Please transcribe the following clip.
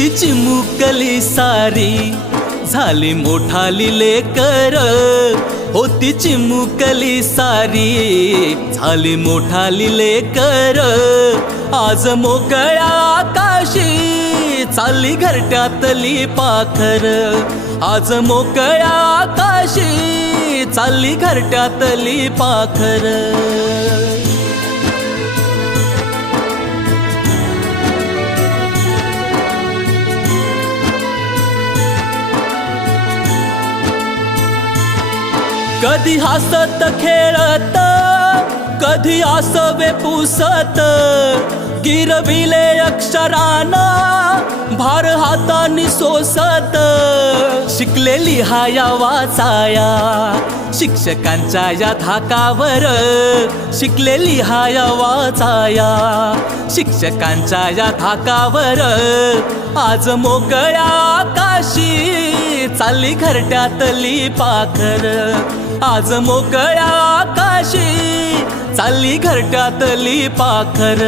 होती चिमुकली सारी झाली मोठाली लेकर, होती चिमुकली सारी झाली मोठाली लेकर, आज मोकळ्या आकाशी चालली घरट्यातली पाखर, आज मोकळ्या आकाशी चालली घरट्यातली पाखर. कधी हसत खेळत, कधी आसवे पुसत, गिरविले अक्षराना भार हातानी सोसत, शिकले लिहाया वाचाया शिक्षकांच्या या धाकावर, शिकले लिहाया वाचाया शिक्षकांच्या या धाकावर, आज मोकळ्या आकाशी चालली घरट्यातली पाखर, आज मोकळ्या आकाशी चालली घरट्यातली पाखर.